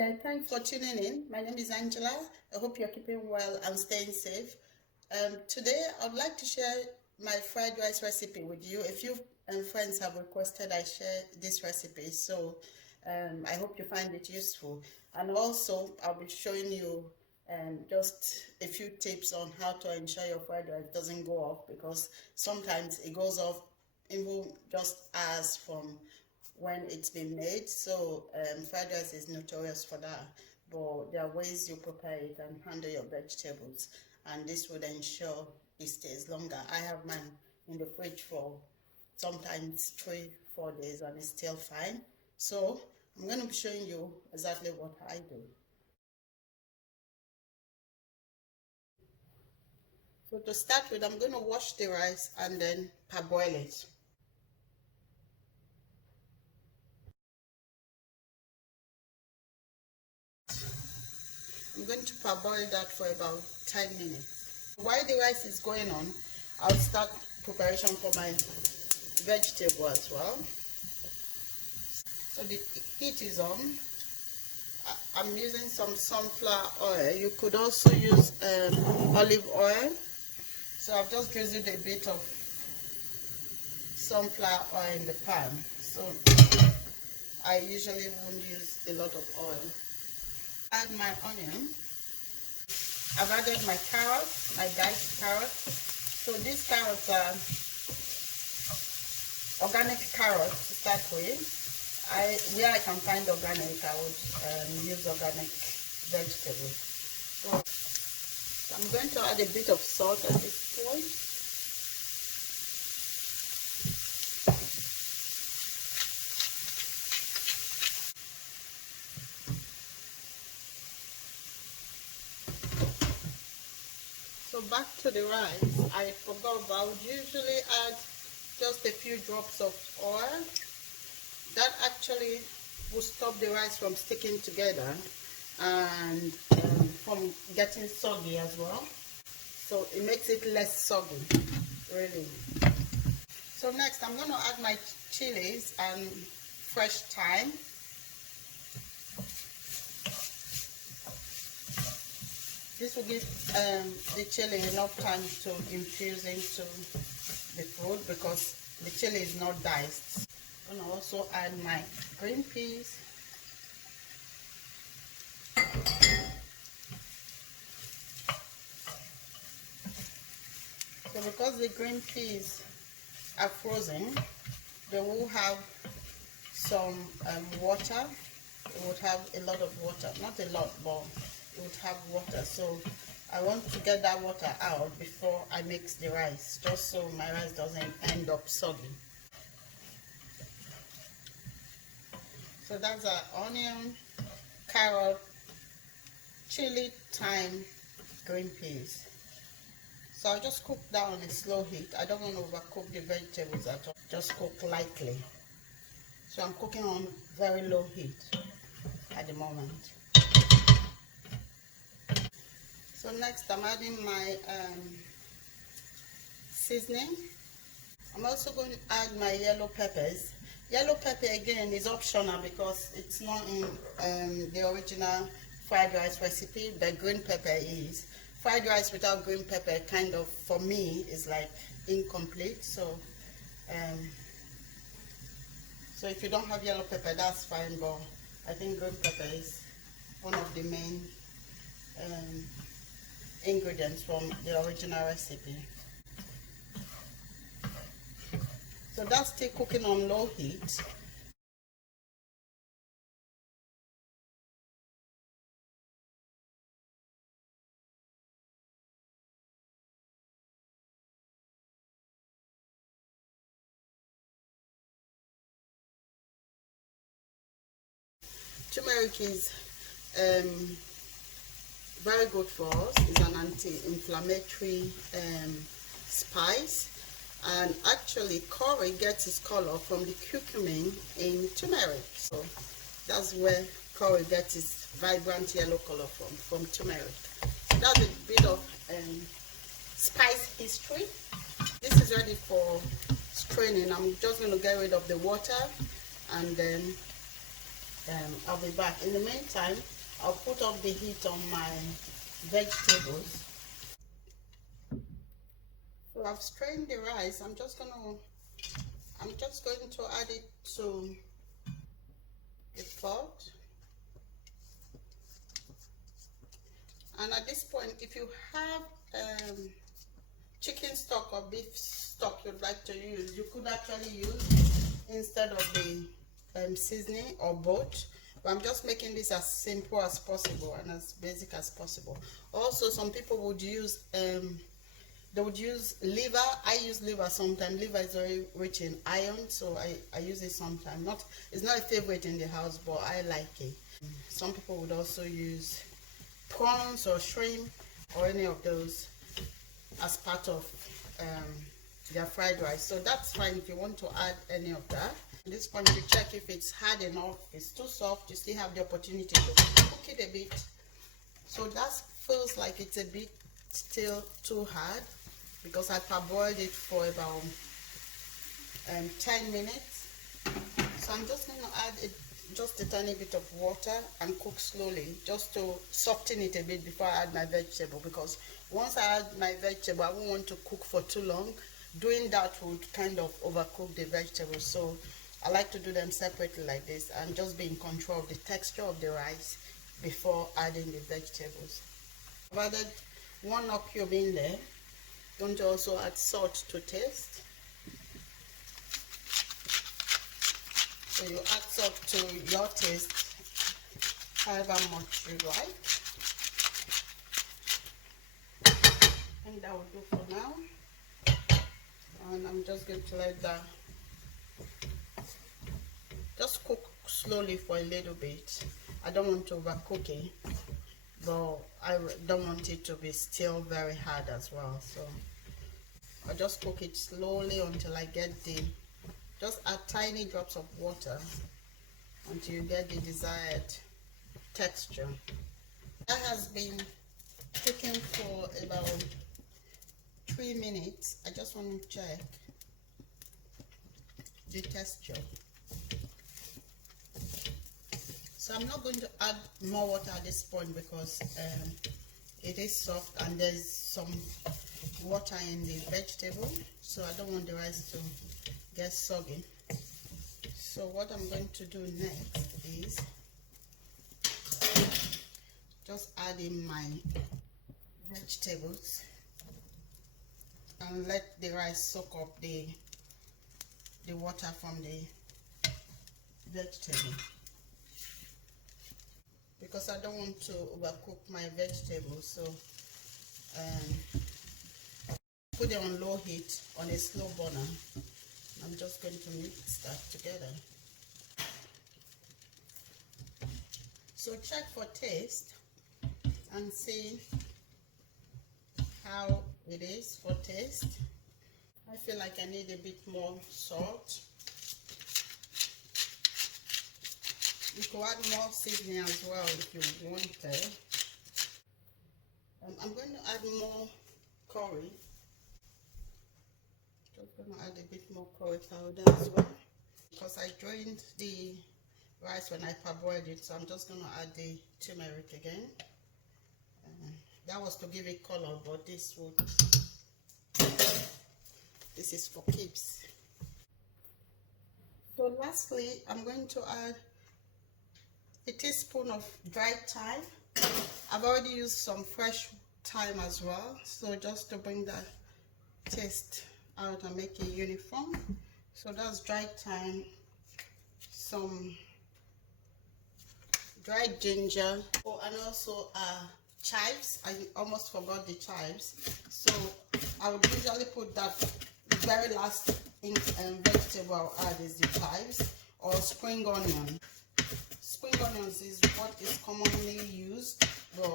there, thanks for tuning in. My name is Angela. I hope you're keeping well and staying safe. Today I'd like to share my fried rice recipe with you. A few friends have requested I share this recipe, so I hope you find it useful. And also I'll be showing you just a few tips on how to ensure your fried rice doesn't go off, because sometimes it goes off even just as from when it's been made. So fried rice is notorious for that, but there are ways you prepare it and handle your vegetables, and this would ensure it stays longer. I have mine in the fridge for sometimes 3-4 days and it's still fine. So I'm going to be showing you exactly what I do. So to start with, I'm going to wash the rice and then parboil it. I'm going to parboil that for about 10 minutes. While the rice is going on, I'll start preparation for my vegetable as well. So the heat is on. I'm using some sunflower oil. You could also use olive oil. So I've just drizzled a bit of sunflower oil in the pan. So I usually won't use a lot of oil. Add my onion. I've added my carrots, my diced carrots. So these carrots are organic carrots to start with. Where I can find organic, I would use organic vegetables. So I'm going to add a bit of salt at this point. So back to the rice, I forgot, but I would usually add just a few drops of oil. That actually will stop the rice from sticking together and from getting soggy as well. So it makes it less soggy, really. So next I'm going to add my chilies and fresh thyme. This will give the chili enough time to infuse into the food because the chili is not diced. I'm going to also add my green peas. So because the green peas are frozen, they will have some water. It would have a lot of water, not a lot, but it would have water. So I want to get that water out before I mix the rice, just so my rice doesn't end up soggy. So that's our onion, carrot, chili, thyme, green peas. So I'll just cook that on a slow heat. I don't want to overcook the vegetables at all. Just cook lightly. So I'm cooking on very low heat at the moment. So next I'm adding my seasoning. I'm also going to add my yellow peppers. Yellow pepper again is optional because it's not in the original fried rice recipe. The green pepper is. Fried rice without green pepper kind of, for me, is like incomplete. So so if you don't have yellow pepper, that's fine, but I think green pepper is one of the main ingredients from the original recipe. So that's still cooking on low heat. Turmeric is very good for us. It's an anti-inflammatory spice, and actually curry gets its color from the curcumin in turmeric. So that's where curry gets its vibrant yellow color from turmeric. So that's a bit of spice history. This is ready for straining. I'm just going to get rid of the water and then I'll be back. In the meantime, I'll put up the heat on my vegetables. So I've strained the rice. I'm just going to add it to the pot. And at this point, if you have chicken stock or beef stock you'd like to use, you could actually use instead of the seasoning, or both. But I'm just making this as simple as possible and as basic as possible. Also, some people would use they would use liver. I use liver sometimes. Liver is very rich in iron, so I use it sometimes. It's not a favorite in the house, but I like it. Some people would also use prawns or shrimp or any of those as part of their fried rice. So that's fine if you want to add any of that. At this point, you check if it's hard enough. If it's too soft, you still have the opportunity to cook it a bit. So that feels like it's a bit still too hard, because I parboiled it for about 10 minutes. So I'm just going to add just a tiny bit of water and cook slowly, just to soften it a bit before I add my vegetable, because once I add my vegetable, I won't want to cook for too long. Doing that would kind of overcook the vegetables. So I like to do them separately like this and just be in control of the texture of the rice before adding the vegetables. I've added 1 Knorr cube in there. Going to also add salt to taste. So you add salt to your taste, however much you like. I think that will do for now. And I'm just going to let that just cook slowly for a little bit. I don't want to overcook it, but I don't want it to be still very hard as well. So I'll just cook it slowly until I get just add tiny drops of water until you get the desired texture. That has been cooking for about 3 minutes. I just want to check the texture. So I'm not going to add more water at this point, because it is soft and there's some water in the vegetable, so I don't want the rice to get soggy. So what I'm going to do next is just add in my vegetables and let the rice soak up the water from the vegetable, because I don't want to overcook my vegetables. So put it on low heat on a slow burner. I'm just going to mix that together. So check for taste and see how it is for taste. I feel like I need a bit more salt. You could add more seasoning as well if you wanted. I'm going to add more curry. Just going to add a bit more curry powder as well, because I drained the rice when I parboiled it. So I'm just going to add the turmeric again. That was to give it color, but this is for keeps. So lastly, I'm going to add a teaspoon of dried thyme. I've already used some fresh thyme as well, so just to bring that taste out and make it uniform. So that's dried thyme, some dried ginger, and also chives. I almost forgot the chives, so I would usually put that. The very last vegetable I'll add is the chives or spring onion. Spring onions is what is commonly used, but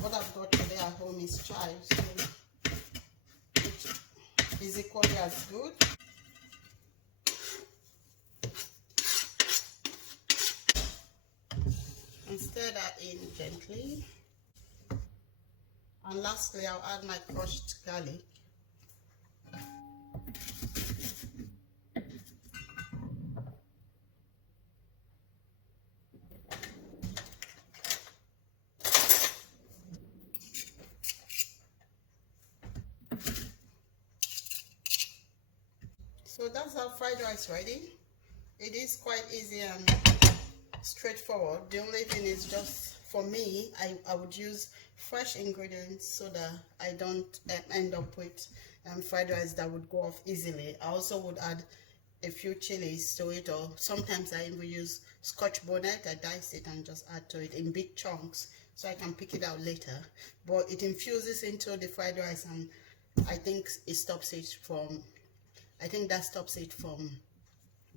what I've got today at home is chives, so it is equally as good. And stir that in gently. And lastly, I'll add my crushed garlic. So that's our fried rice ready. It is quite easy and straightforward. The only thing is, just for me, I would use fresh ingredients so that I don't end up with fried rice that would go off easily. I also would add a few chilies to it, or sometimes I even use scotch bonnet. I dice it and just add to it in big chunks so I can pick it out later. But it infuses into the fried rice, and I think it stops it from, I think that stops it from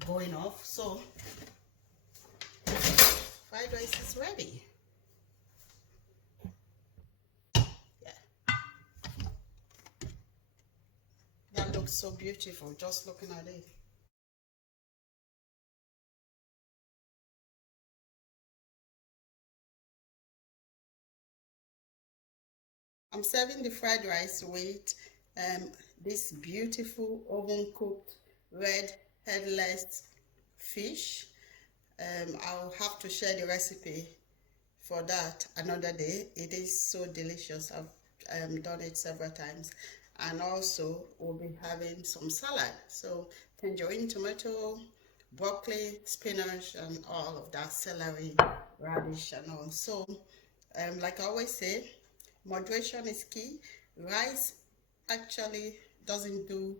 going off. So fried rice is ready. Yeah, that looks so beautiful just looking at it. I'm serving the fried rice with this beautiful oven cooked red headless fish. I'll have to share the recipe for that another day. It is so delicious. I've done it several times. And also we'll be having some salad. So tangerine, tomato, broccoli, spinach, and all of that, celery, radish, and all. So like I always say, moderation is key. Rice actually doesn't do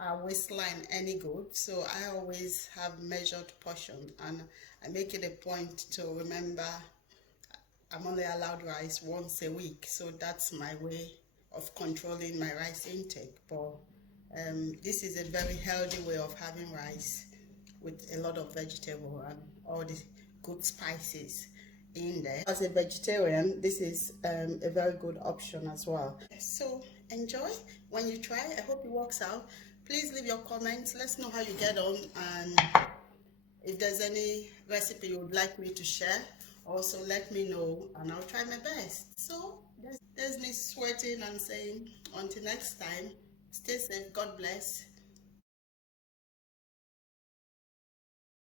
our waistline any good, so I always have measured portion, and I make it a point to remember I'm only allowed rice once a week, so that's my way of controlling my rice intake. But this is a very healthy way of having rice with a lot of vegetable and all the good spices in there. As a vegetarian, this is a very good option as well. So enjoy when you try. I hope it works out. Please leave your comments. Let's know how you get on, and if there's any recipe you would like me to share, also let me know and I'll try my best. So there's me sweating and saying until next time, stay safe, God bless.